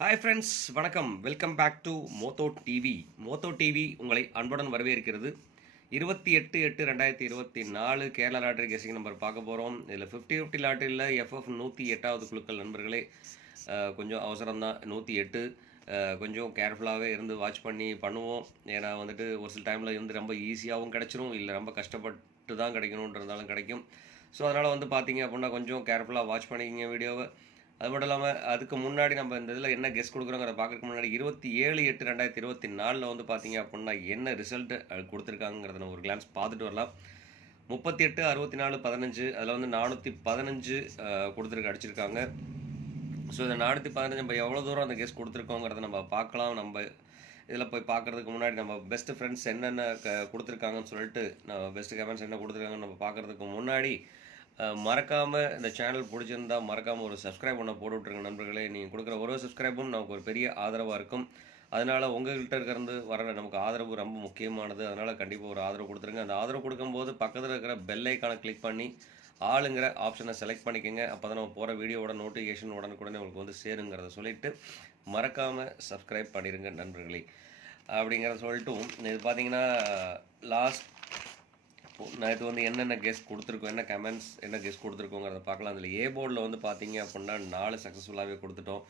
Hi friends வணக்கம். Welcome back to மோத்தோ TV மோத்தோ TV உங்களை அன்புடன் வரவேற்கிறது. இருபத்தி எட்டு எட்டு ரெண்டாயிரத்தி இருபத்தி நாலு கேரளா லாட்ரி கெஸிங் நம்பர் பார்க்க போகிறோம் இதில் ஃபிஃப்டி ஃபிஃப்டி லாட்ரியில் எஃப்எஃப் நூற்றி எட்டாவது குழுக்கள் நண்பர்களே கொஞ்சம் அவசரம்தான். நூற்றி எட்டு கொஞ்சம் கேர்ஃபுல்லாகவே இருந்து வாட்ச் பண்ணி பண்ணுவோம். ஏன்னா வந்துட்டு ஒரு சில டைமில் இருந்து ரொம்ப ஈஸியாகவும் கிடச்சிரும். இல்லை ரொம்ப கஷ்டப்பட்டு தான் கிடைக்கணுன்றதாலும் கிடைக்கும். ஸோ அதனால் வந்து பார்த்தீங்க அப்படின்னா கொஞ்சம் கேர்ஃபுல்லாக வாட்ச் பண்ணிக்கிங்க வீடியோவை. அது மட்டும் இல்லாமல் அதுக்கு முன்னாடி நம்ம இந்த இதில் என்ன கெஸ்ட் கொடுக்குறோங்கிறத பார்க்குறதுக்கு முன்னாடி இருபத்தி ஏழு எட்டு ரெண்டாயிரத்தி இருபத்தி நாலில் வந்து பார்த்தீங்க அப்படின்னா என்ன ரிசல்ட் கொடுத்துருக்காங்கிறத நம்ம ஒரு கிளான்ஸ் பார்த்துட்டு வரலாம். முப்பத்தி எட்டு அறுபத்தி நாலு பதினஞ்சு அதில் வந்து நானூற்றி பதினஞ்சு கொடுத்துருக்கு அடிச்சிருக்காங்க. ஸோ இந்த நானூற்றி பதினஞ்சு நம்ம எவ்வளோ தூரம் அந்த கெஸ்ட் கொடுத்துருக்கோங்கிறத நம்ம பார்க்கலாம். நம்ம இதில் போய் பார்க்குறதுக்கு முன்னாடி நம்ம பெஸ்ட் ஃப்ரெண்ட்ஸ் என்னென்ன க கொடுத்துருக்காங்கன்னு சொல்லிட்டு நம்ம பெஸ்ட் கமெண்ட்ஸ் என்ன கொடுத்துருக்காங்கன்னு நம்ம பார்க்குறதுக்கு முன்னாடி மறக்காமல் இந்த சேனல் பிடிச்சிருந்தா மறக்காமல் ஒரு சப்ஸ்கிரைப் பண்ண போட்டு விட்ருங்க நண்பர்களே. நீங்கள் கொடுக்குற ஒரு சப்ஸ்கிரைபும் நமக்கு ஒரு பெரிய ஆதரவாக இருக்கும். அதனால் உங்கள்கிட்ட இருக்கிறது வர நமக்கு ஆதரவு ரொம்ப முக்கியமானது. அதனால் கண்டிப்பாக ஒரு ஆதரவு கொடுத்துருங்க. அந்த ஆதரவு கொடுக்கும்போது பக்கத்தில் இருக்கிற பெல் ஐக்கானை கிளிக் பண்ணி ஆளுங்கிற ஆப்ஷனை செலக்ட் பண்ணிக்கோங்க. அப்போ தான் நம்ம போகிற வீடியோவோட நோட்டிஃபிகேஷன் உடனுக்குடனே உங்களுக்கு வந்து சேருங்கிறத சொல்லிவிட்டு மறக்காமல் சப்ஸ்கிரைப் பண்ணிடுங்க நண்பர்களே. அப்படிங்கிறத சொல்லிட்டும் இது பார்த்தீங்கன்னா லாஸ்ட் நேற்று வந்து என்னென்ன கெஸ்ட் கொடுத்துருக்கோம் என்ன கமெண்ட்ஸ் என்ன கெஸ்ட் கொடுத்துருக்கோங்கிறத பார்க்கலாம். அதில் ஏ போர்டில் வந்து பார்த்தீங்க அப்படின்னா நாலு சக்ஸஸ்ஃபுல்லாகவே கொடுத்துட்டோம்.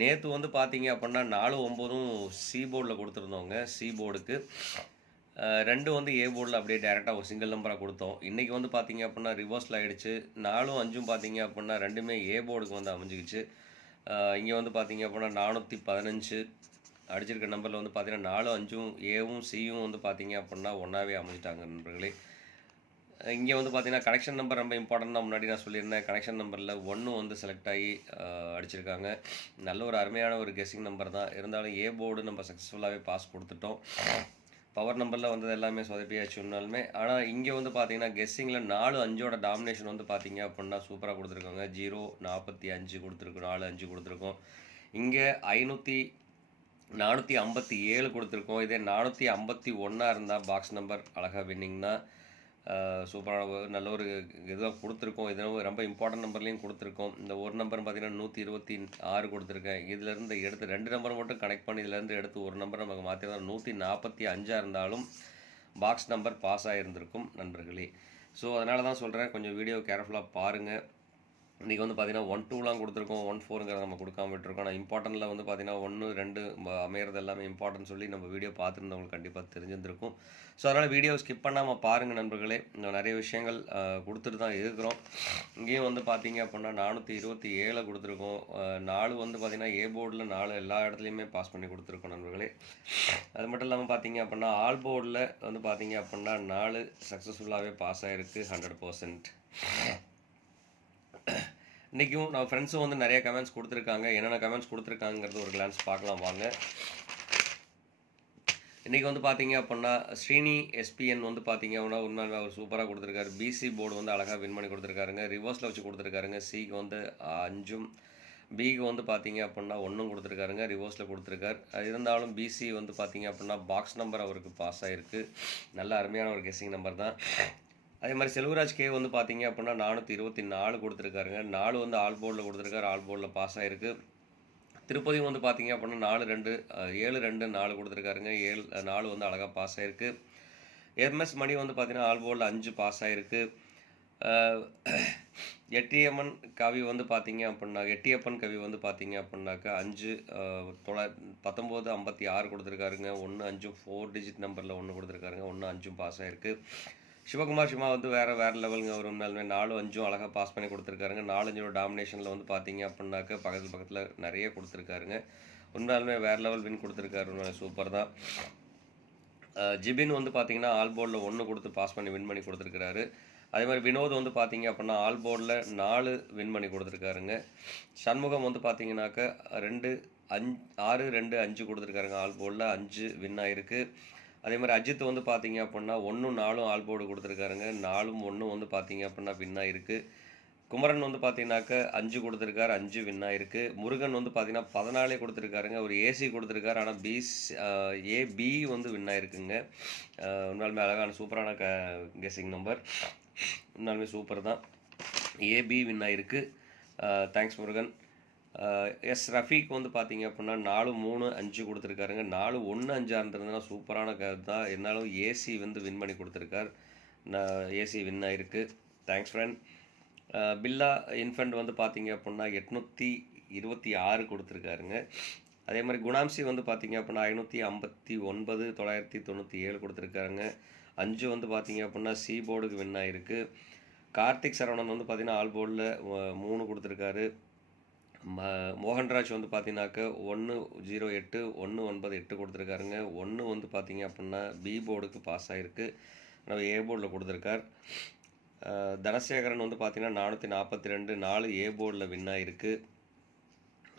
நேற்று வந்து பார்த்தீங்க அப்படின்னா நாலு ஒம்போதும் சி போர்டில் கொடுத்துருந்தோங்க சி போர்டுக்கு ரெண்டு வந்து ஏ போர்டில் அப்படியே டேரெக்டாக ஒரு சிங்கிள் நம்பராக கொடுத்தோம். இன்றைக்கி வந்து பார்த்தீங்க அப்படின்னா ரிவர்ஸில் ஆகிடுச்சு நாலும் அஞ்சும் பார்த்தீங்க அப்படின்னா ரெண்டுமே ஏ போர்டுக்கு வந்து அமைஞ்சிக்கிச்சு. இங்கே வந்து பார்த்தீங்க அப்படின்னா நானூற்றி பதினஞ்சு. அடிச்சிருக்க நம்பரில் வந்து பார்த்தீங்கன்னா நாலும் அஞ்சும் ஏவும் சியும் வந்து பார்த்தீங்க அப்படின்னா ஒன்றாவே அமைஞ்சிட்டாங்க நண்பர்களே. இங்கே வந்து பார்த்தீங்கன்னா கனெக்ஷன் நம்பர் ரொம்ப இம்பார்ட்டன் தான். முன்னாடி நான் சொல்லியிருந்தேன் கனெக்ஷன் நம்பரில் ஒன்று வந்து செலக்ட் ஆகி அடிச்சிருக்காங்க. நல்ல ஒரு அருமையான ஒரு கெஸ்ஸிங் நம்பர் தான். இருந்தாலும் ஏ போர்டு நம்ம சக்ஸஸ்ஃபுல்லாகவே பாஸ் கொடுத்துட்டோம். பவர் நம்பரில் வந்தது எல்லாமே சொதப்பியாச்சுன்னாலுமே ஆனால் இங்கே வந்து பார்த்தீங்கன்னா கெஸ்ஸிங்கில் நாலு அஞ்சோட டாமினேஷன் வந்து பார்த்தீங்க அப்படின்னா சூப்பராக கொடுத்துருக்காங்க. ஜீரோ நாற்பத்தி அஞ்சு கொடுத்துருக்கோம். நாலு அஞ்சு கொடுத்துருக்கோம். இங்கே ஐநூற்றி நானூற்றி ஐம்பத்தி ஏழு கொடுத்துருக்கோம். இதே நானூற்றி ஐம்பத்தி ஒன்றா இருந்தால் பாக்ஸ் நம்பர் அழகாக வின்னிங்னா சூப்பரான நல்ல ஒரு இதுதான் கொடுத்துருக்கோம். இதெல்லாம் ரொம்ப இம்பார்ட்டன்ட் நம்பர்லேயும் கொடுத்துருக்கோம். இந்த ஒரு நம்பர் பார்த்திங்கன்னா நூற்றி இருபத்தி ஆறு கொடுத்துருக்கேன். இதிலேருந்து எடுத்து ரெண்டு நம்பர் மட்டும் கனெக்ட் பண்ணி இதுலேருந்து எடுத்து ஒரு நம்பர் நமக்கு மாற்றிருந்தோம் நூற்றி நாற்பத்தி அஞ்சாக இருந்தாலும் பாக்ஸ் நம்பர் பாஸ் ஆகிருந்திருக்கும் நண்பர்களே. ஸோ அதனால தான் சொல்கிறேன் கொஞ்சம் வீடியோ கேர்ஃபுல்லாக பாருங்கள் இன்றைக்கி வந்து பார்த்தீங்கன்னா ஒன் டூலாம் கொடுத்துருக்கோம் ஒன் ஃபோருங்கிறத நம்ம கொடுக்காம விட்டுருக்கோம். ஆனால் இம்பார்ட்டண்ட்டில் வந்து பார்த்தீங்கன்னா ஒன்று ரெண்டு அமையிறது அமையறது எல்லாமே இம்பார்ட்டன்ட் சொல்லி நம்ம வீடியோ பார்த்துருந்தவங்களுக்கு கண்டிப்பாக தெரிஞ்சிருந்திருக்கும். ஸோ அதனால் வீடியோ ஸ்கிப் பண்ணாமல் பாருங்கள் நண்பர்களே. இன்னும் நிறைய விஷயங்கள் கொடுத்துட்டு தான் இருக்கிறோம். இங்கேயும் வந்து பார்த்தீங்க அப்படின்னா நானூற்றி இருபத்தி ஏழை கொடுத்துருக்கோம். நாலு வந்து பார்த்தீங்கன்னா ஏ போர்டில் நாலு எல்லா இடத்துலையுமே பாஸ் பண்ணி கொடுத்துருக்கோம் நண்பர்களே. அது மட்டும் இல்லாமல் பார்த்தீங்க அப்படின்னா ஆல் போர்டில் வந்து பார்த்தீங்க அப்படின்னா நாலு சக்ஸஸ்ஃபுல்லாகவே பாஸ் ஆகிருக்கு ஹண்ட்ரட் பர்சன்ட் இன்றைக்கும் நான் ஃப்ரெண்ட்ஸும் வந்து நிறைய கமெண்ட்ஸ் கொடுத்துருக்காங்க. என்னென்ன கமெண்ட்ஸ் கொடுத்துருக்காங்கிறது ஒரு கிளான்ஸ் பார்க்கலாம் வாங்க. இன்றைக்கி வந்து பார்த்தீங்க அப்படின்னா ஸ்ரீனி எஸ்பிஎன் வந்து பார்த்தீங்க அப்படின்னா உண்மையாக அவர் சூப்பராக கொடுத்துருக்காரு. பிசி போர்டு வந்து அழகாக வின் பண்ணி கொடுத்துருக்காருங்க. ரிவர்ஸில் வச்சு கொடுத்துருக்காருங்க. சிக்கு வந்து அஞ்சும். பிக்கு வந்து பார்த்தீங்க அப்படின்னா ஒன்றும் கொடுத்துருக்காருங்க. ரிவர்ஸில் கொடுத்துருக்காரு. இருந்தாலும் பிசி வந்து பார்த்தீங்க அப்படின்னா பாக்ஸ் நம்பர் அவருக்கு பாஸ் ஆகிருக்கு நல்ல அருமையான ஒரு கெஸ்ஸிங் நம்பர் தான். அதே மாதிரி செல்வராஜ் கே வந்து பார்த்தீங்க அப்படின்னா நானூற்றி இருபத்தி நாலு கொடுத்துருக்காருங்க. நாலு வந்து ஆல் போர்டில் கொடுத்துருக்காரு. ஆல் போர்டில் பாஸ் ஆகிருக்கு திருப்பதியும் வந்து பார்த்தீங்க அப்படின்னா நாலு ரெண்டு ஏழு ரெண்டு நாலு கொடுத்துருக்காருங்க. ஏழு நாலு வந்து அழகாக பாஸ் ஆகிருக்கு எம்எஸ் மணி வந்து பார்த்தீங்கன்னா ஆல் போர்டில் அஞ்சு பாஸ் ஆகிருக்கு எட்டியம்மன் கவி வந்து பார்த்தீங்க அப்படின்னா எட்டியப்பன் கவி வந்து பார்த்தீங்க அப்படின்னாக்கா அஞ்சு அஹ், தொள்ளா பத்தொம்போது ஐம்பத்தி ஆறு கொடுத்துருக்காருங்க. ஒன்று அஞ்சும் ஃபோர் டிஜிட் நம்பரில் ஒன்று கொடுத்துருக்காருங்க. ஒன்று அஞ்சும் பாஸ் ஆகிருக்கு சிவகுமார் சிவா வந்து வேறு வேறு லெவலுங்க ஒரு நாளுமே நாலு அஞ்சும் அழகாக பாஸ் பண்ணி கொடுத்துருக்காருங்க. நாலஞ்சோட டாமினேஷனில் வந்து பார்த்தீங்க அப்படின்னாக்க பக்கத்து பக்கத்தில் நிறைய கொடுத்துருக்காருங்க. உண்மையாலுமே வேறு லெவல் வின் கொடுத்துருக்காரு. சூப்பர் தான். ஜிபின் வந்து பார்த்தீங்கன்னா ஆல் போர்டில் ஒன்று கொடுத்து பாஸ் பண்ணி வின் பண்ணி கொடுத்துருக்காரு அதே மாதிரி வினோத் வந்து பார்த்தீங்க அப்படின்னா ஆல் போர்டில் நாலு வின் பண்ணி கொடுத்துருக்காருங்க. சண்முகம் வந்து பார்த்தீங்கன்னாக்க ரெண்டு அஞ்சு ஆறு ரெண்டு அஞ்சு கொடுத்துருக்காருங்க. ஆல் போர்டில் அஞ்சு வின் ஆகிருக்கு அதே மாதிரி அஜித் வந்து பார்த்தீங்க அப்படின்னா ஒன்றும் நாலும் ஆல் போர்டு கொடுத்துருக்காருங்க. நாலும் ஒன்றும் வந்து பார்த்தீங்க அப்படின்னா வின் இருக்குது குமரன் வந்து பார்த்தீங்கன்னாக்க அஞ்சு கொடுத்துருக்காரு அஞ்சு வின் இருக்குது முருகன் வந்து பார்த்தீங்கன்னா பதினாலே கொடுத்துருக்காருங்க. ஒரு ஏசி கொடுத்துருக்காரு ஆனால் பி வந்து வின் இருக்குங்க. உண்மையாலுமே அழகான சூப்பரான க கெஸிங் நம்பர் உண்மையாலுமே சூப்பர் தான் ஏபி வின் இருக்குது தேங்க்ஸ் முருகன். எஸ் ரஃபீக் வந்து பார்த்தீங்க அப்படின்னா நாலு மூணு அஞ்சு கொடுத்துருக்காருங்க. நாலு ஒன்று அஞ்சாக இருந்திருந்ததுன்னா சூப்பரான கருத்து தான். என்னாலும் ஏசி வந்து வின் பண்ணி கொடுத்துருக்கார். நான் ஏசி வின் ஆகிருக்கு தேங்க்ஸ் ஃப்ரெண்ட் பில்லா இன்ஃபண்ட் வந்து பார்த்தீங்க அப்படின்னா எட்நூற்றி இருபத்தி ஆறு கொடுத்துருக்காருங்க. அதே மாதிரி குணாம்சி வந்து பார்த்தீங்க அப்படின்னா ஐநூற்றி ஐம்பத்தி ஒன்பது தொள்ளாயிரத்தி தொண்ணூற்றி ஏழு கொடுத்துருக்காருங்க. அஞ்சு வந்து பார்த்தீங்க அப்படின்னா சி போர்டுக்கு வின் ஆகிருக்கு கார்த்திக் சரவணன் வந்து பார்த்தீங்கன்னா ஆல் போர்டில் மூணு கொடுத்துருக்காரு. ம மோகன்ராஜ் வந்து பார்த்தீங்கன்னாக்க ஒன்று ஜீரோ எட்டு ஒன்று ஒன்பது எட்டு கொடுத்துருக்காருங்க. ஒன்று வந்து பார்த்தீங்க அப்படின்னா பி போர்டுக்கு பாஸ் ஆகிருக்கு நம்ம ஏ போர்டில் கொடுத்துருக்கார். தனசேகரன் வந்து பார்த்தீங்கன்னா நானூற்றி நாற்பத்தி ரெண்டு நாலு ஏ போர்டில் வின் ஆகிருக்கு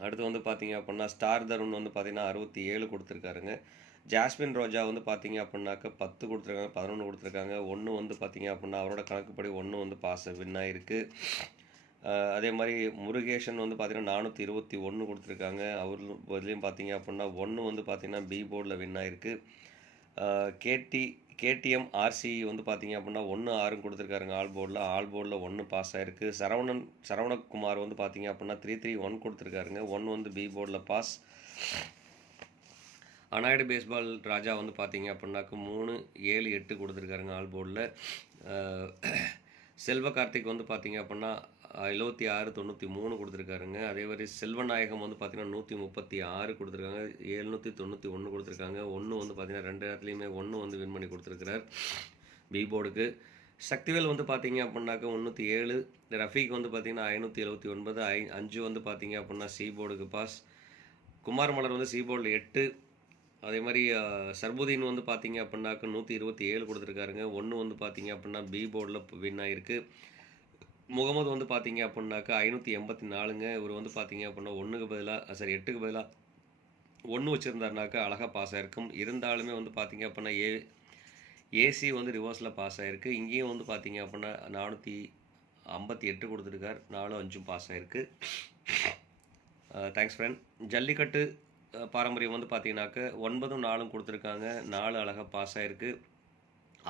அடுத்து வந்து பார்த்தீங்க அப்படின்னா ஸ்டார் தருண் வந்து பார்த்தீங்கன்னா அறுபத்தி ஏழு கொடுத்துருக்காருங்க. ஜாஸ்மின் ரோஜா வந்து பார்த்தீங்க அப்படின்னாக்க பத்து கொடுத்துருக்காங்க பதினொன்று கொடுத்துருக்காங்க. ஒன்று வந்து பார்த்தீங்க அப்படின்னா அவரோட கணக்குப்படி ஒன்று வந்து பாஸ் வின் ஆகிருக்கு அதே மாதிரி முருகேஷன் வந்து பார்த்தீங்கன்னா நானூற்றி இருபத்தி ஒன்று கொடுத்துருக்காங்க. அவர் இதுலேயும் பார்த்தீங்க அப்படின்னா ஒன்று வந்து பார்த்திங்கன்னா பி போர்டில் வின் ஆகிருக்கு கேடி கேடிஎம் ஆர்சி வந்து பார்த்தீங்க அப்படின்னா ஒன்று ஆறும் கொடுத்துருக்காருங்க ஆல் போர்டில். ஆல் போர்டில் ஒன்று பாஸ் ஆகிருக்கு சரவணன் சரவணகுமார் வந்து பார்த்தீங்க அப்படின்னா த்ரீ த்ரீ ஒன் கொடுத்துருக்காருங்க. ஒன் வந்து பி போர்டில் பாஸ் அனாய்டு பேஸ்பால் ராஜா வந்து பார்த்தீங்க அப்படின்னாக்கு மூணு ஏழு எட்டு கொடுத்துருக்காருங்க ஆல் போர்டில். செல்வ கார்த்திக் வந்து பார்த்தீங்க அப்படின்னா எழுபத்தி ஆறு தொண்ணூற்றி மூணு கொடுத்துருக்காருங்க. அதே மாதிரி செல்வநாயகம் வந்து பார்த்தீங்கன்னா நூற்றி முப்பத்தி ஆறு கொடுத்துருக்காங்க. எழுநூற்றி தொண்ணூற்றி ஒன்று கொடுத்துருக்காங்க. ஒன்று வந்து பார்த்தீங்கன்னா ரெண்டு இடத்துலையுமே ஒன்று வந்து வின் பண்ணி கொடுத்துருக்கிறார் பீபோர்டுக்கு சக்திவேல் வந்து பார்த்தீங்க அப்படின்னாக்க முந்நூற்றி ஏழு ரஃபீக் வந்து பார்த்தீங்கன்னா ஐநூற்றி எழுபத்தி ஒன்பது ஐ அஞ்சு வந்து பார்த்தீங்க அப்படின்னா சி போர்டுக்கு பாஸ் குமார் மலர் வந்து சி போர்டில் எட்டு. அதே மாதிரி சர்புதீன் வந்து பார்த்தீங்க அப்படின்னாக்க நூற்றி இருபத்தி ஏழு கொடுத்துருக்காருங்க. ஒன்று வந்து பார்த்தீங்க அப்படின்னா பி போர்டில் வின் ஆகிருக்கு முகமது வந்து பார்த்தீங்க அப்படின்னாக்கா ஐநூற்றி எண்பத்தி நாலுங்க. இவர் வந்து பார்த்தீங்க அப்படின்னா ஒன்றுக்கு பதிலாக சரி எட்டுக்கு பதிலாக ஒன்று வச்சுருந்தாருனாக்கா அழகாக பாஸ் ஆகிருக்கும் இருந்தாலுமே வந்து பார்த்தீங்க அப்படின்னா ஏ ஏசி வந்து ரிவர்ஸில் பாஸ் ஆகிருக்கு இங்கேயும் வந்து பார்த்தீங்க அப்படின்னா நானூற்றி ஐம்பத்தி எட்டு கொடுத்துருக்கார். நாலும் அஞ்சும் பாஸ் ஆகிருக்கு தேங்க்ஸ் ஃப்ரெண்ட் ஜல்லிக்கட்டு பாரம்பரியம் வந்து பார்த்தீங்கன்னாக்க ஒன்பதும் நாலும் கொடுத்துருக்காங்க. நாலு அழகாக பாஸ் ஆகிருக்கு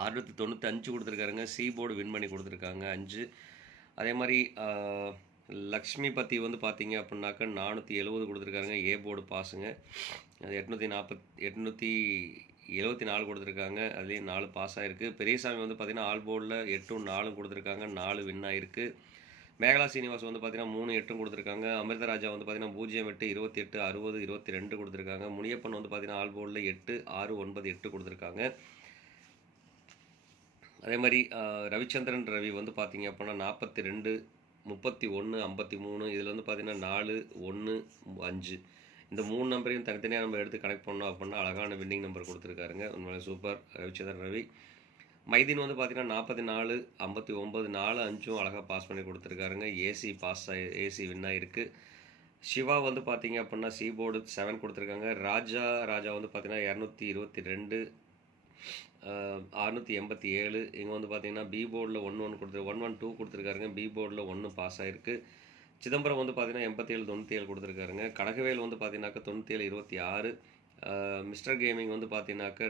அறுநூற்றி தொண்ணூற்றி அஞ்சு கொடுத்துருக்காருங்க. சி போர்டு வின் பண்ணி கொடுத்துருக்காங்க. அஞ்சு. அதே மாதிரி லக்ஷ்மி பத்தி வந்து பார்த்தீங்க அப்படின்னாக்க நானூற்றி எழுபது கொடுத்துருக்காங்க ஏ போர்டு பாஸுங்க. அது எட்நூற்றி நாற்பத் எட்நூற்றி எழுபத்தி நாலு கொடுத்துருக்காங்க அதுலேயும் நாலு பாஸ் ஆகிருக்கு பெரியசாமி வந்து பார்த்தீங்கன்னா ஆல் போர்டில் எட்டும் நாலும் கொடுத்துருக்காங்க நாலு வின் ஆகிருக்கு மேகலா சீனிவாஸ் வந்து பார்த்தீங்கன்னா மூணு எட்டும் கொடுத்துருக்காங்க. அமிர்தராஜா வந்து பார்த்தீங்கன்னா பூஜ்ஜியம் எட்டு இருபத்தி எட்டு அறுபது இருபத்தி ரெண்டு கொடுத்துருக்காங்க. முனியப்பன் வந்து பார்த்தீங்கன்னா ஆல் போர்டில் எட்டு ஆறு ஒன்பது எட்டு கொடுத்துருக்காங்க. அதே மாதிரி ரவிச்சந்திரன் ரவி வந்து பார்த்தீங்க அப்படின்னா நாற்பத்தி ரெண்டு முப்பத்தி ஒன்று ஐம்பத்தி மூணு இதில் வந்து பார்த்தீங்கன்னா நாலு ஒன்று அஞ்சு. இந்த மூணு நம்பரையும் தனித்தனியாக நம்ம எடுத்து கனெக்ட் பண்ணோம் அப்படின்னா அழகான வின்னிங் நம்பர் கொடுத்துருக்காருங்க. உண்மையிலே சூப்பர் ரவிச்சந்திரன் ரவி. மைதீன் வந்து பார்த்தீங்கன்னா நாற்பத்தி நாலு ஐம்பத்தி ஒம்பது நாலு அஞ்சும் அழகாக பாஸ் பண்ணி கொடுத்துருக்காருங்க. ஏசி பாஸ் ஆகி ஏசி வின் ஆகிருக்கு சிவா வந்து பார்த்தீங்க அப்படின்னா சி போர்டு செவன் கொடுத்துருக்காங்க. ராஜா ராஜா வந்து பார்த்தீங்கன்னா இரநூத்தி இருபத்தி ரெண்டு அறுநூற்றி எண்பத்தி ஏழு. இங்கே வந்து பார்த்தீங்கன்னா பி போர்டில் ஒன்று ஒன்று கொடுத்துரு ஒன் ஒன் டூ கொடுத்துருக்காருங்க. பி போர்டில் ஒன்று பாஸ் ஆகிருக்கு சிதம்பரம் வந்து பார்த்தீங்கன்னா எண்பத்தி ஏழு தொண்ணூற்றி ஏழு கொடுத்துருக்காருங்க. கனகவேல் வந்து பார்த்தீங்கன்னாக்கா தொண்ணூற்றி ஏழு இருபத்தி ஆறு. மிஸ்டர் கேமிங் வந்து பார்த்தீங்கன்னாக்க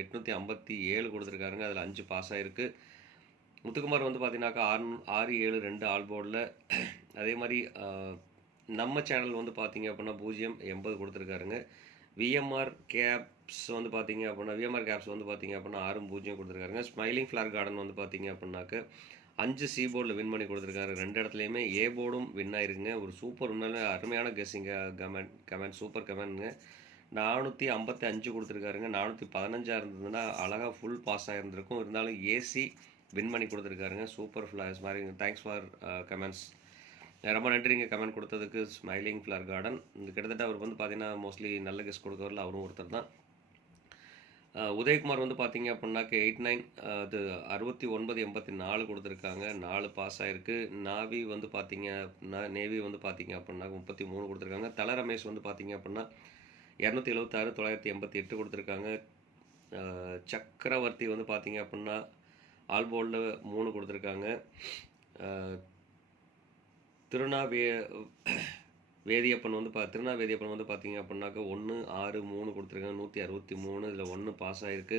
எட்நூற்றி ஐம்பத்தி ஏழு கொடுத்துருக்காருங்க. அதில் அஞ்சு பாஸ் ஆகிருக்கு முத்துக்குமார் வந்து பார்த்தீங்கன்னாக்கா ஆறு ஆறு ஏழு ரெண்டு ஆல் போர்டில் அதே மாதிரி நம்ம சேனல் வந்து பார்த்தீங்க அப்படின்னா பூஜ்ஜியம் எண்பது கொடுத்துருக்காருங்க. விஎம்ஆர் கேப் கேப்ஸ் வந்து பார்த்தீங்க அப்படின்னா விஎம்ஆர் கேப்ஸ் வந்து பார்த்தீங்க அப்படின்னா ஆறும் பூஜ்ஜியம் கொடுத்துருக்காருங்க. ஸ்மைலிங் ஃப்ளார் கார்டன் வந்து பார்த்தீங்க அப்படின்னாக்க அஞ்சு சி போர்டில் வின் பண்ணி கொடுத்துருக்காரு. ரெண்டு இடத்துலையுமே ஏ போர்டும் வின் ஆயிருக்குங்க. ஒரு சூப்பர் உண்மையிலே அருமையான கெஸ்ஸிங்க கமெண்ட் கமெண்ட் சூப்பர் கமெண்ட்ங்க நானூற்றி ஐம்பத்தி அஞ்சு கொடுத்துருக்காருங்க. நானூற்றி பதினஞ்சாக இருந்ததுன்னா அழகாக ஃபுல் பாஸ் ஆகிருந்திருக்கும் இருந்தாலும் ஏசி வின் பண்ணி கொடுத்துருக்காருங்க. சூப்பர் ஃப்ளாஸ் மாதிரி. தேங்க்ஸ் ஃபார் கமெண்ட்ஸ் ரொம்ப நன்றிங்க கமெண்ட் கொடுத்ததுக்கு. ஸ்மைலிங் ஃப்ளார் கார்டன் இந்த கிட்டத்தட்ட அவர் வந்து பார்த்தீங்கன்னா மோஸ்ட்லி நல்ல கெஸ்ட் கொடுக்கறதுல அவரும் ஒருத்தர் தான். உதயகுமார் வந்து பார்த்தீங்க அப்படின்னாக்க எயிட் நைன் அது அறுபத்தி ஒன்பது எண்பத்தி நாலு கொடுத்துருக்காங்க. நாலு பாஸ் ஆகிருக்கு நாவி வந்து பார்த்தீங்க அப்படின்னா நேவி வந்து பார்த்தீங்க அப்படின்னா முப்பத்தி மூணு கொடுத்துருக்காங்க. தல ரமேஷ் வந்து பார்த்தீங்க அப்படின்னா இரநூத்தி எழுபத்தாறு தொள்ளாயிரத்தி எண்பத்தி எட்டு கொடுத்துருக்காங்க. சக்கரவர்த்தி வந்து பார்த்தீங்க அப்படின்னா ஆல்போல்டு மூணு கொடுத்துருக்காங்க. திருநாவிய வேதியப்பன் வந்து பா திருநா வேதியப்பன் வந்து பார்த்தீங்க அப்படின்னாக்க ஒன்று ஆறு மூணு கொடுத்துருக்காங்க. நூற்றி அறுபத்தி மூணு இதில் ஒன்று பாஸ் ஆகிருக்கு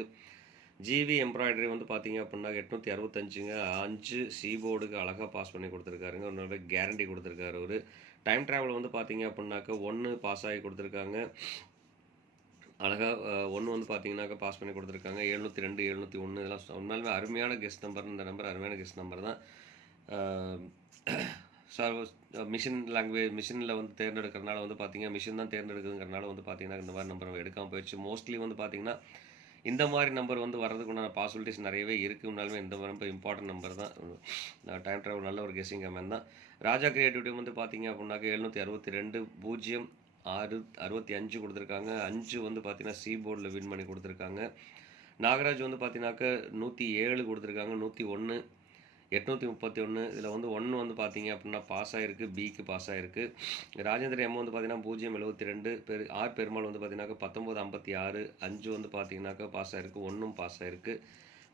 ஜிவி எம்ப்ராய்டரி வந்து பார்த்தீங்க அப்படின்னா எட்நூற்றி அறுபத்தஞ்சுங்க அஞ்சு சீபோர்டுக்கு அழகாக பாஸ் பண்ணி கொடுத்துருக்காருங்க. ஒரு நல்ல கேரண்டி கொடுத்துருக்காரு ஒரு டைம் ட்ராவல் வந்து பார்த்தீங்க அப்படின்னாக்க ஒன்று பாஸ் ஆகி கொடுத்துருக்காங்க. அழகாக ஒன்று வந்து பார்த்தீங்கன்னாக்கா பாஸ் பண்ணி கொடுத்துருக்காங்க. எழுநூற்றி ரெண்டு எழுநூற்றி ஒன்று இதெல்லாம் உண்மையிலுமே அருமையான கெஸ்ட் நம்பர் இந்த நம்பர் அருமையான கெஸ்ட் நம்பர் தான். மிஷின் லாங்குவேஜ் மிஷினில் வந்து தேர்ந்தெடுக்கிறனால வந்து பார்த்தீங்கன்னா மிஷின் தான் தேர்ந்தெடுக்குதுங்கிறனால வந்து பார்த்தீங்கன்னா இந்த மாதிரி நம்பர் எடுக்காமல் போயிடுச்சு. மோஸ்ட்லி வந்து பார்த்தீங்கன்னா இந்த மாதிரி நம்பர் வந்து வர்றதுக்குண்டான பாசிபிலிட்டிஸ் நிறையவே இருக்குனாலுமே இந்த இந்த ரொம்ப இம்பார்ட்டன்ட் நம்பர் தான். டைம் ட்ராவல் நல்ல ஒரு கெஸிங் கமெண்ட் தான். ராஜா கிரியேட்டிவிட்டி வந்து பார்த்தீங்க அப்படின்னாக்க எழுநூற்றி அறுபத்தி ரெண்டு பூஜ்ஜியம் ஆறு அறுபத்தி அஞ்சு கொடுத்துருக்காங்க. அஞ்சு வந்து பார்த்தீங்கன்னா சி போர்டில் வின் பண்ணி கொடுத்துருக்காங்க. நாகராஜ் வந்து பார்த்தீங்கன்னாக்க நூற்றி ஏழு கொடுத்துருக்காங்க நூற்றி ஒன்று எட்நூற்றி முப்பத்தி ஒன்று இதில் வந்து ஒன்று வந்து பார்த்தீங்க அப்படின்னா பாஸ் ஆகிருக்கு பிக்கு பாஸ் ஆகிருக்கு ராஜேந்திர எம் வந்து பார்த்தீங்கன்னா பூஜ்ஜியம் எழுபத்தி ரெண்டு பெரு ஆர் பெருமாள் வந்து பார்த்தீங்கன்னாக்கா பத்தொம்போது ஐம்பத்தி ஆறு அஞ்சு வந்து பார்த்தீங்கன்னாக்கா பாஸ் ஆகிருக்கு ஒன்றும் பாஸ் ஆகிருக்கு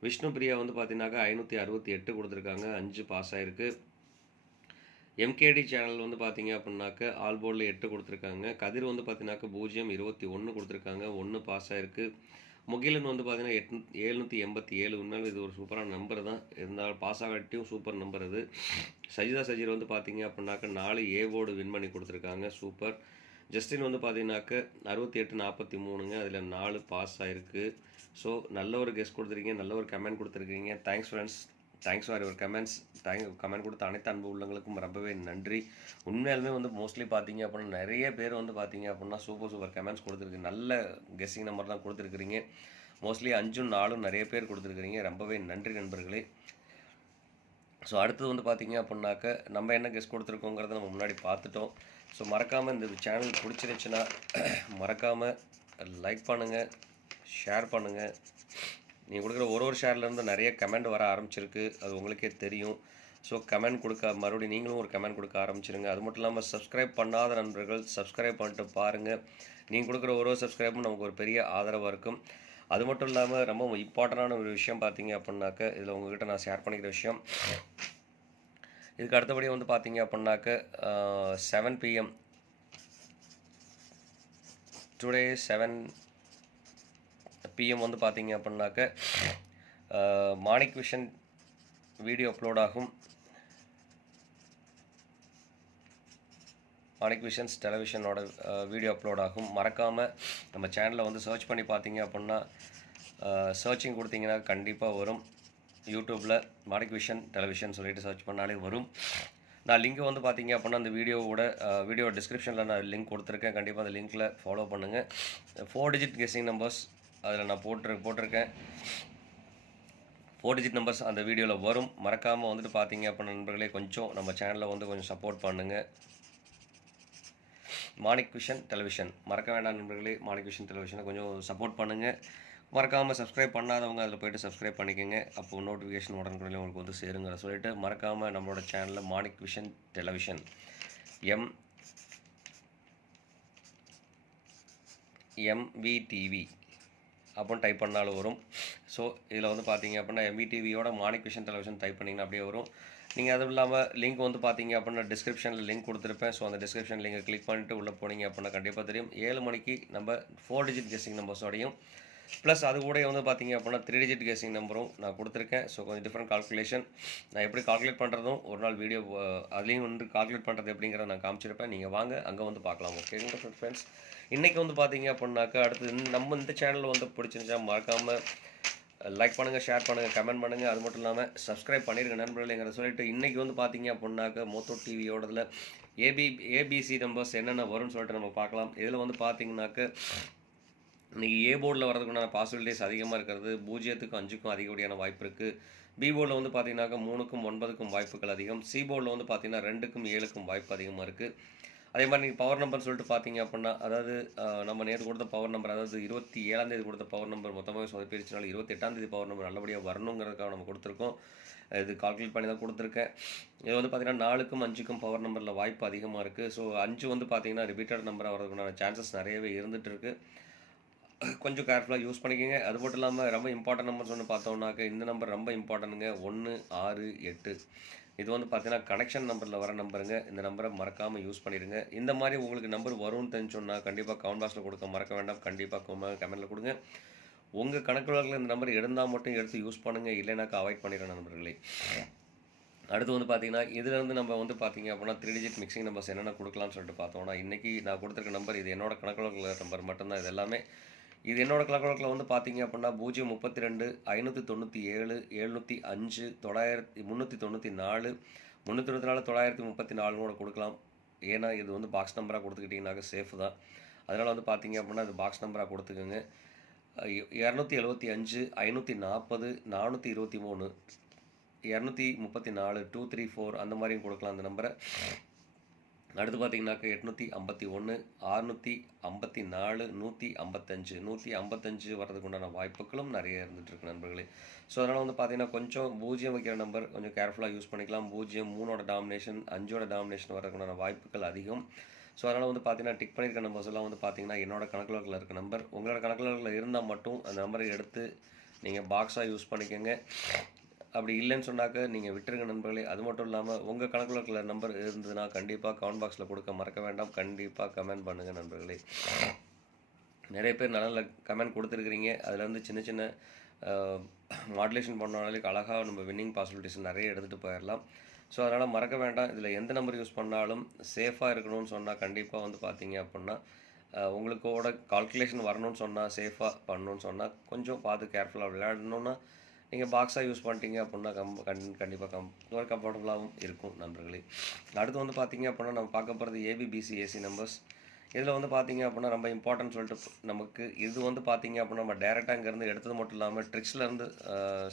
விஷ்ணு பிரியா வந்து பார்த்தீங்கன்னாக்கா ஐநூற்றி அறுபத்தி எட்டு கொடுத்துருக்காங்க அஞ்சு பாஸ் ஆகிருக்கு எம்கேடி சேனல் வந்து பார்த்தீங்க அப்படின்னாக்க ஆல்போர்டில் எட்டு கொடுத்துருக்காங்க. கதிர் வந்து பார்த்தீங்கன்னாக்க பூஜ்ஜியம் இருபத்தி ஒன்று கொடுத்துருக்காங்க ஒன்று பாஸ் ஆகிருக்கு முகிலன் வந்து பார்த்தீங்கன்னா எட்நூ எழுநூற்றி எண்பத்தி ஏழு உண்மையிலும் இது ஒரு சூப்பரான நம்பர் தான். இருந்தாலும் பாஸ் ஆகட்டியும் சூப்பர் நம்பர் இது சஜிதா சஜீர் வந்து பார்த்தீங்க அப்படின்னாக்க நாலு ஏ போர்டு வின் பண்ணி கொடுத்துருக்காங்க. சூப்பர் ஜஸ்டின் வந்து பார்த்தீங்கன்னாக்க அறுபத்தி எட்டு நாற்பத்தி மூணுங்க. அதில் நாலு பாஸ் ஆகிருக்கு ஸோ நல்ல ஒரு கெஸ்ட் கொடுத்துருக்கீங்க. நல்ல ஒரு கமெண்ட் கொடுத்துருக்கீங்க. Thanks friends thanks for your comments thank comment கொடுத்த அனைத்து அன்பு உள்ளங்களுக்கும் ரொம்பவே நன்றி. உண்மையாலுமே வந்து மோஸ்ட்லி பார்த்தீங்க அப்படின்னா நிறைய பேர் வந்து பார்த்தீங்க அப்படின்னா சூப்பர் சூப்பர் கமெண்ட்ஸ் கொடுத்துருக்கு. நல்ல கெஸ்ஸிங் நம்பர் தான் கொடுத்துருக்குறீங்க. மோஸ்ட்லி அஞ்சும் நாலும் நிறைய பேர் கொடுத்துருக்குறீங்க. ரொம்பவே நன்றி நண்பர்களே. ஸோ அடுத்தது வந்து பார்த்தீங்க அப்படின்னாக்க நம்ம என்ன கெஸ்ட் கொடுத்துருக்கோங்கிறத நம்ம முன்னாடி பார்த்துட்டோம். ஸோ மறக்காமல் இந்த சேனல் பிடிச்சிருச்சுன்னா மறக்காமல் லைக் பண்ணுங்கள் ஷேர் பண்ணுங்கள் நீங்கள் கொடுக்குற ஒரு ஒரு ஷேர்லேருந்து நிறைய கமெண்ட் வர ஆரம்பிச்சிருக்கு. அது உங்களுக்கே தெரியும். ஸோ கமெண்ட் கொடுக்க மறுபடியும் நீங்களும் ஒரு கமெண்ட் கொடுக்க ஆரம்பிச்சிருங்க. அது மட்டும் இல்லாமல் சப்ஸ்கிரைப் பண்ணாத நண்பர்கள் சப்ஸ்கிரைப் பண்ணிட்டு பாருங்கள் நீங்கள் கொடுக்குற ஒரு ஒரு சப்ஸ்கிரைபும் நமக்கு ஒரு பெரிய ஆதரவாக இருக்கும். அது மட்டும் இல்லாமல் ரொம்ப இம்பார்ட்டண்டான ஒரு விஷயம் பார்த்தீங்க அப்படின்னாக்க இதில் உங்ககிட்ட நான் ஷேர் பண்ணிக்கிற விஷயம். இதுக்கு அடுத்தபடியாக வந்து பார்த்தீங்க அப்படின்னாக்க seven PM today seven PM வந்து பார்த்தீங்க அப்படின்னாக்க மாணிக் விஷன் வீடியோ அப்லோட் ஆகும். மாணிக் விஷன்ஸ் டெலிவிஷனோட வீடியோ அப்லோட் ஆகும். மறக்காமல் நம்ம சேனலை வந்து சர்ச் பண்ணி பார்த்தீங்க அப்படின்னா சர்ச்சிங் கொடுத்தீங்கன்னா கண்டிப்பாக வரும். யூடியூப்பில் மாணிக் விஷன் டெலிவிஷன் சொல்லிட்டு சர்ச் பண்ணாலே வரும். நான் லிங்க் வந்து பார்த்தீங்க அப்படின்னா அந்த வீடியோவோட வீடியோ டிஸ்கிரிப்ஷனில் நான் லிங்க் கொடுத்துருக்கேன். கண்டிப்பாக அந்த லிங்க்கில் ஃபாலோ பண்ணுங்கள் ஃபோர் டிஜிட் கெஸிங் நம்பர்ஸ் அதில் நான் போட்டு போட்டிருக்கேன். ஃபோர் டிஜிட் நம்பர்ஸ் அந்த வீடியோவில் வரும். மறக்காமல் வந்துட்டு பார்த்தீங்க அப்படின்னா நண்பர்களே கொஞ்சம் நம்ம சேனலை வந்து கொஞ்சம் சப்போர்ட் பண்ணுங்கள் மாணிக் விஷன் டெலிவிஷன் மறக்க வேண்டாம் நண்பர்களே மாணிக் விஷன் டெலிவிஷனை கொஞ்சம் சப்போர்ட் பண்ணுங்கள் மறக்காமல் சப்ஸ்கிரைப் பண்ணாதவங்க அதில் போய்ட்டு சப்ஸ்கிரைப் பண்ணிக்கோங்க. அப்போது நோட்டிஃபிகேஷன் உடனுக்குள்ளே உங்களுக்கு வந்து சேருங்கிற சொல்லிட்டு மறக்காமல் நம்மளோட சேனலில் Manik vision television M MVTV அப்படின்னு டைப் பண்ணாலும் வரும். ஸோ இதில் வந்து பார்த்தீங்க அப்படின்னா எம்விடிவியோட மாணிக் விஷன் டெலிவிஷன் டைப் பண்ணிங்கன்னா அப்படியே வரும். நீங்கள் அதுவும் இல்லாமல் லிங்க் வந்து பார்த்தீங்க அப்படின்னா டிஸ்கிரிப்ஷனில் லிங்க் கொடுத்துருப்பேன். ஸோ அந்த டிஸ்கிரிப்ஷன் லிங்கை கிளிக் பண்ணிட்டு உள்ளே போனீங்க அப்படின்னா கண்டிப்பாக தெரியும். ஏழு மணிக்கு நம்ம ஃபோர் டிஜிட் கெஸிங் நம்பர்ஸோடையும் ப்ளஸ் அது கூட வந்து பார்த்தீங்க அப்படின்னா த்ரீ டிஜிட் கெஸிங் நம்பரும் நான் கொடுத்துருக்கேன். ஸோ கொஞ்சம் டிஃப்ரெண்ட் கால்குலேஷன் நான் எப்படி கால்குலேட் பண்ணுறதும் ஒரு நாள் வீடியோ அதுலேயும் வந்து கால்குலேட் பண்ணுறது எப்படிங்கிறத நான் காமிச்சிருப்பேன். நீங்கள் வாங்க அங்கே வந்து பார்க்கலாம் ஓகேங்க ஃப்ரெண்ட்ஸ் இன்றைக்கி வந்து பார்த்தீங்க அப்படின்னாக்கா அடுத்து நம்ம இந்த சேனலில் வந்து பிடிச்சிருந்துச்சா மறக்காமல் லைக் பண்ணுங்கள் ஷேர் பண்ணுங்கள் கமெண்ட் பண்ணுங்கள் அது மட்டும் இல்லாமல் சப்ஸ்கிரைப் பண்ணிடுங்க நண்பர்களேங்கிற சொல்லிட்டு இன்றைக்கி வந்து பார்த்தீங்க அப்படின்னாக்க மோத்தோ டிவியோடதில் ஏபி ஏபிசி நம்பர்ஸ் என்னென்ன வரும்னு சொல்லிட்டு நம்ம பார்க்கலாம். இதில் வந்து பார்த்தீங்கன்னாக்க இன்றைக்கி ஏ போர்டில் வரதுக்குண்டான பாசிபிலிட்டிஸ் அதிகமாக இருக்கிறது. பூஜ்ஜியத்துக்கும் அஞ்சுக்கும் அதிகப்படியான வாய்ப்பு இருக்குது பி போர்டில் வந்து பார்த்தீங்கன்னாக்க மூணுக்கும் ஒன்பதுக்கும் வாய்ப்புகள் அதிகம். சி போர்டில் வந்து பார்த்தீங்கன்னா ரெண்டுக்கும் ஏழுக்கும் வாய்ப்பு அதிகமாக இருக்குது அதே மாதிரி நீங்கள் பவர் நம்பர் சொல்லிட்டு பார்த்தீங்க அப்படின்னா அதாவது நம்ம நேற்று கொடுத்த பவர் நம்பர் அதாவது இருபத்தி ஏழாம் தேதி கொடுத்த பவர் நம்பர் மொத்தமாக சொதப்பிருச்சுனால இருபத்தி தேதி பவர் நம்பர் நல்லபடியாக வரணுங்கிறதுக்காக நம்ம கொடுத்துருக்கோம். இது கால்குலேட் பண்ணி தான் கொடுத்துருக்கேன். இது வந்து பார்த்தீங்கன்னா நாலுக்கும் அஞ்சுக்கும் பவர் நம்பரில் வாய்ப்பு அதிகமாக இருக்குது ஸோ அஞ்சு வந்து பார்த்தீங்கன்னா ரிப்பீட்டட் நம்பராக வரதுக்குண்டான சான்சஸ் நிறையவே இருந்துகிட்டு இருக்குது கொஞ்சம் கேர்ஃபுல்லாக யூஸ் பண்ணிக்கோங்க. அது மட்டும் இல்லாமல் ரொம்ப இம்பார்ட்டன்ட் நம்பர்ஸ் ஒன்று பார்த்தோம்னாக்க இந்த நம்பர் ரொம்ப இம்பார்ட்டனுங்க ஒன்று ஆறு எட்டு. இது வந்து பார்த்தீங்கன்னா கனெக்ஷன் நம்பரில் வர நம்பருங்க இந்த நம்பரை மறக்காமல் யூஸ் பண்ணிடுங்க. இந்த மாதிரி உங்களுக்கு நம்பர் வரும்னு தெரிஞ்சோன்னா கண்டிப்பாக கமெண்ட் பாக்ஸில் கொடுக்க மறக்க வேண்டாம். கண்டிப்பாக கமெண்டில் கொடுங்க. உங்கள் கணக்குகளில் இந்த நம்பர் இருந்தால் மட்டும் எடுத்து யூஸ் பண்ணுங்கள் இல்லைனாக்கா அவாய்ட் பண்ணிடுறேன் நண்பர்களே. அடுத்து வந்து பார்த்தீங்கன்னா இதுலேருந்து நம்ம வந்து பார்த்தீங்க அப்படின்னா த்ரீ டிஜிட் மிக்சிங் நம்பர்ஸ் என்னென்ன கொடுக்கலாம்னு சொல்லிட்டு பார்த்தோம்னா இன்றைக்கி நான் கொடுத்துருக்க நம்பர் இது என்னோட கணக்குகளில் நம்பர் மட்டும்தான். இது எல்லாமே இது என்னோட கலக்கணக்கில் வந்து பார்த்தீங்க அப்படின்னா பூஜ்ஜியம் முப்பத்தி ரெண்டு ஐநூற்றி தொண்ணூற்றி ஏழு எழுநூற்றி அஞ்சு தொள்ளாயிரத்தி முந்நூற்றி தொண்ணூற்றி நாலு முந்நூற்றி தொண்ணூற்றி நாலு தொள்ளாயிரத்தி முப்பத்தி நாலுன்னு கூட கொடுக்கலாம். ஏன்னா இது வந்து பாக்ஸ் நம்பராக கொடுத்துக்கிட்டிங்கனாக்க சேஃப் தான். அதனால் வந்து பார்த்தீங்க அப்படின்னா இது பாக்ஸ் நம்பராக கொடுத்துக்கோங்க. இரநூத்தி எழுபத்தி அஞ்சு ஐநூற்றி நாற்பது நானூற்றி இருபத்தி மூணு இரநூத்தி முப்பத்தி நாலு டூ த்ரீ ஃபோர் அந்த மாதிரியும் கொடுக்கலாம் அந்த நம்பரை அடுத்து பார்த்தீங்கன்னாக்க எட்நூற்றி ஐம்பத்தி ஒன்று அறுநூற்றி ஐம்பத்தி நாலு நூற்றி ஐம்பத்தஞ்சு. நூற்றி ஐம்பத்தஞ்சு வர்றதுக்கு உண்டான வாய்ப்புகளும் நிறைய இருந்துகிட்ருக்கு நண்பர்களே. ஸோ அதனால் வந்து பார்த்தீங்கன்னா கொஞ்சம் பூஜ்ஜியம் வைக்கிற நம்பர் கொஞ்சம் கேர்ஃபுல்லாக யூஸ் பண்ணிக்கலாம். பூஜ்ஜியம் மூணோட டாமினேஷன் அஞ்சோட டாமினேஷன் வர்றதுக்குண்டான வாய்ப்புகள் அதிகம். ஸோ அதனால் வந்து பார்த்தீங்கன்னா டிக் பண்ணியிருக்க நம்பர்ஸ் எல்லாம் வந்து பார்த்தீங்கன்னா என்னோட கணக்கில் இருக்க நம்பர் உங்களோட கணக்கில் இருந்தால் மட்டும் அந்த நம்பரை எடுத்து நீங்கள் பாக்ஸாக யூஸ் பண்ணிக்கோங்க. அப்படி இல்லைன்னு சொன்னாக்க நீங்கள் விட்டுருங்க நண்பர்களே. அது மட்டும் இல்லாமல் உங்கள் கணக்கில் இருக்கிற நம்பர் இருந்ததுன்னா கண்டிப்பாக கமெண்ட் பாக்ஸில் கொடுக்க மறக்க வேண்டாம். கண்டிப்பாக கமெண்ட் பண்ணுங்கள் நண்பர்களே. நிறைய பேர் நல்ல நல்ல கமெண்ட் கொடுத்துருக்குறீங்க. அதுலேருந்து சின்ன சின்ன மாடுலேஷன் பண்ணாலே அழகாக நம்ம வின்னிங் பாசிபிலிட்டிஸ் நிறைய எடுத்துகிட்டு போயிடலாம் ஸோ அதனால் மறக்க வேண்டாம். இதில் எந்த நம்பர் யூஸ் பண்ணாலும் சேஃபாக இருக்கணும்னு சொன்னால் கண்டிப்பாக வந்து பார்த்தீங்க அப்படின்னா உங்களுக்கோட கால்குலேஷன் வரணும்னு சொன்னால் சேஃபாக பண்ணணும்னு சொன்னால் கொஞ்சம் பார்த்து கேர்ஃபுல்லாக விளையாடணுன்னா நீங்கள் பாக்ஸாக யூஸ் பண்ணிட்டீங்க அப்படின்னா கம் கண் கண்டிப்பாக கம் ஒரு கம்ஃபர்டபுளாகவும் இருக்கும் நண்பர்களே. அடுத்து வந்து பார்த்தீங்க அப்படின்னா நம்ம பார்க்க போகிறது ஏபிபிசி ஏசி நம்பர்ஸ் இதில் வந்து பார்த்தீங்க அப்படின்னா ரொம்ப இம்பார்ட்டன்ட் சொல்லிட்டு நமக்கு இது வந்து பார்த்தீங்க அப்படின்னா நம்ம டேரெக்டாக இங்கேருந்து எடுத்தது மட்டும் இல்லாமல் ட்ரிக்ஸ்லேருந்து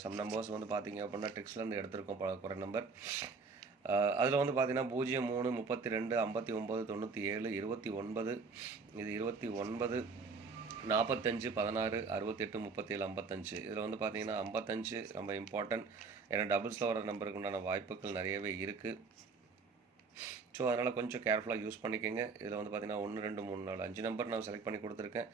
சம் நம்பர்ஸ் வந்து பார்த்தீங்க அப்படின்னா ட்ரிக்ஸ்லேருந்து எடுத்திருக்கோம் பல குறை நம்பர் அதில் வந்து பார்த்தீங்கன்னா பூஜ்ஜியம் மூணு முப்பத்தி ரெண்டு ஐம்பத்தி ஒம்பது தொண்ணூற்றி ஏழு இருபத்தி ஒன்பது இது இருபத்தி ஒன்பது நாற்பத்தஞ்சு பதினாறு அறுபத்தெட்டு முப்பத்தேழு ஐம்பத்தஞ்சு. இதில் வந்து பார்த்தீங்கன்னா ஐம்பத்தஞ்சு ரொம்ப இம்பார்ட்டன்ட் ஏன்னா டபுள்ஸில் வர நம்பருக்கு உண்டான வாய்ப்புகள் நிறையவே இருக்குது ஸோ அதனால் கொஞ்சம் கேர்ஃபுல்லாக யூஸ் பண்ணிக்கோங்க. இதில் வந்து பார்த்தீங்கன்னா ஒன்று ரெண்டு மூணு நாலு அஞ்சு நம்பர் நான் செலக்ட் பண்ணி கொடுத்துருக்கேன்.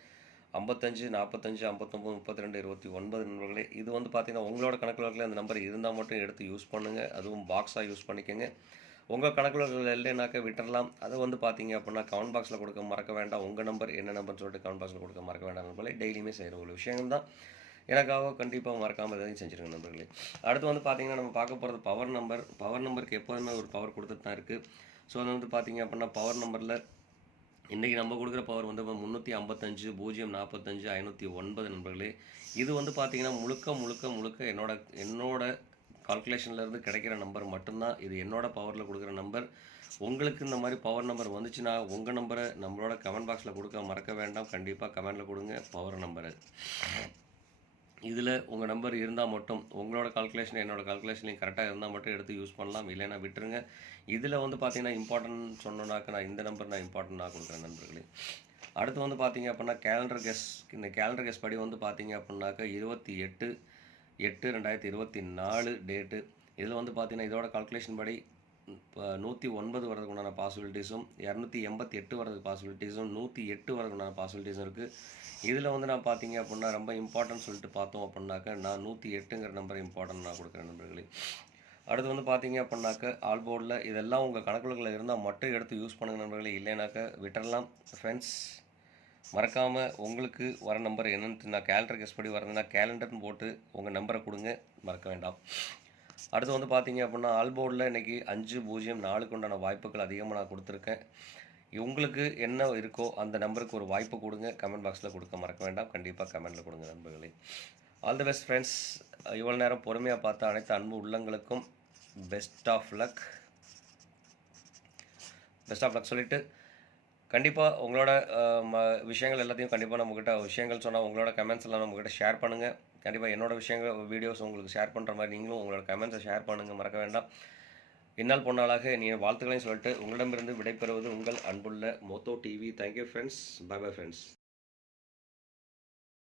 ஐம்பத்தஞ்சு நாற்பத்தஞ்சு ஐம்பத்தொம்போது முப்பத்தி ரெண்டு இருபத்தி ஒன்பது நண்பர்களே இது வந்து பார்த்தீங்கன்னா உங்களோட கணக்கில் இருக்கிற அந்த நம்பர் இருந்தால் மட்டும் எடுத்து யூஸ் பண்ணுங்கள் அதுவும் பாக்ஸாக யூஸ் பண்ணிக்கோங்க. உங்கள் கணக்கில் இருக்கிற இல்லைனாக்க விட்டுறலாம். அதை வந்து பார்த்தீங்க அப்படின்னா கமெண்ட் பாக்ஸில் கொடுக்க மறக்க வேண்டாம். உங்கள் நம்பர் என்ன நம்பர்னு சொல்லிட்டு கமெண்ட் பாக்ஸில் கொடுக்க மறக்க வேண்டாம் நண்பர்களே டெய்லியுமே செய்கிற ஒரு விஷயங்கள் தான் எனக்காக கண்டிப்பாக மறக்காமல் எதையும் செஞ்சுருங்க நண்பர்களே. அடுத்து வந்து பார்த்தீங்கன்னா நம்ம பார்க்க போகிறது பவர் நம்பர் பவர் நம்பருக்கு எப்போதுமே ஒரு பவர் கொடுத்துட்டு தான் இருக்குது ஸோ அது வந்து பார்த்தீங்க அப்படின்னா பவர் நம்பரில் இன்றைக்கி நம்ம கொடுக்குற பவர் வந்து முந்நூற்றி ஐம்பத்தஞ்சு பூஜ்ஜியம் நாற்பத்தஞ்சு ஐநூற்றி ஒன்பது நண்பர்களே. இது வந்து பார்த்தீங்கன்னா முழுக்க முழுக்க முழுக்க என்னோட என்னோட கால்குலேஷன்லேருந்து கிடைக்கிற நம்பர் மட்டும்தான். இது என்னோடய பவரில் கொடுக்குற நம்பர் உங்களுக்கு இந்த மாதிரி பவர் நம்பர் வந்துச்சுன்னா உங்கள் நம்பரை நம்மளோட கமெண்ட் பாக்ஸில் கொடுக்க மறக்க வேண்டாம். கண்டிப்பாக கமெண்டில் கொடுங்க. பவர் நம்பரை இதில் உங்கள் நம்பர் இருந்தால் மட்டும் உங்களோட கால்குலேஷன் என்னோடய கால்குலேஷன்லையும் கரெக்டாக இருந்தால் மட்டும் எடுத்து யூஸ் பண்ணலாம். இல்லைன்னா விட்டுருங்க. இதில் வந்து பார்த்தீங்கன்னா இம்பார்ட்டன்ட் சொன்னோன்னாக்க நான் இந்த நம்பர் நான் இம்பார்ட்டன்ட் கொடுக்குறேன் நண்பர்களே. அடுத்து வந்து பார்த்தீங்க அப்படின்னா கேலண்டர் கெஸ் இந்த கேலண்டர் கெஸ் படி வந்து பார்த்தீங்க அப்படின்னாக்கா இருபத்தி எட்டு எட்டு ரெண்டாயிரத்தி இருபத்தி நாலு டேட்டு இதில் வந்து பார்த்தீங்கன்னா இதோட கால்குலேஷன் படி இப்போ நூற்றி ஒன்பது வரதுக்கு உண்டான பாசிபிலிட்டிஸும் இரநூத்தி எண்பத்தி எட்டு வரதுக்கு பாசிபிலிட்டிஸும் நூற்றி எட்டு வரதுக்கு உண்டான பாசிபிலிட்டிஸும் இருக்குது இதில் வந்து நான் பார்த்தீங்க அப்படின்னா ரொம்ப இம்பார்ட்டன்ட் சொல்லிட்டு பார்த்தோம் அப்படின்னாக்க நான் நூற்றி எட்டுங்கிற நம்பர் இம்பார்ட்டன்ட் நான் கொடுக்குறேன் நண்பர்களே. அடுத்து வந்து பார்த்தீங்க அப்படின்னாக்க ஆல்போர்டில் இதெல்லாம் உங்கள் கணக்குகளில் இருந்தால் மட்டும் எடுத்து யூஸ் பண்ணுங்க நண்பர்களே. இல்லைனாக்க விட்டுறலாம். ஃப்ரெண்ட்ஸ் மறக்காமல் உங்களுக்கு வர நம்பர் என்னென்னு நான் கேலண்டர் கெஸ் படி வரதுன்னா கேலண்டர்னு போட்டு உங்கள் நம்பரை கொடுங்க. மறக்க வேண்டாம். அடுத்து வந்து பார்த்தீங்க அப்படின்னா ஆல்போர்டில் இன்றைக்கி அஞ்சு பூஜ்ஜியம் நாலுக்கு உண்டான வாய்ப்புகள் அதிகமாக நான் கொடுத்துருக்கேன். உங்களுக்கு என்ன இருக்கோ அந்த நம்பருக்கு ஒரு வாய்ப்பு கொடுங்க. கமெண்ட் பாக்ஸில் கொடுக்க மறக்க வேண்டாம். கண்டிப்பாக கமெண்ட்டில் கொடுங்க நண்பர்களே. ஆல் தி பெஸ்ட் ஃப்ரெண்ட்ஸ் இவ்வளோ நேரம் பொறுமையாக பார்த்த அனைத்து அன்பு உள்ளங்களுக்கும் best of luck best of luck சொல்லிவிட்டு கண்டிப்பாக உங்களோட ம- விஷயங்கள் எல்லாத்தையும் கண்டிப்பாக நம்மக்கிட்ட விஷயங்கள் சொன்னால் உங்களோட கமெண்ட்ஸ் எல்லாம் நம்மக்கிட்ட ஷேர் பண்ணுங்கள் கண்டிப்பாக என்னோட விஷயங்கள் வீடியோஸ் உங்களுக்கு ஷேர் பண்ணுற மாதிரி நீங்களும் உங்களோட கமெண்ட்ஸை ஷேர் பண்ணுங்கள் மறக்க வேண்டாம். இந்நாள் பொன்னாளாக நீங்கள் வாழ்த்துக்களையும் சொல்லிட்டு உங்களிடமிருந்து விடைபெறுவது உங்கள் அன்புள்ள மோத்தோ TV thank you friends bye bye friends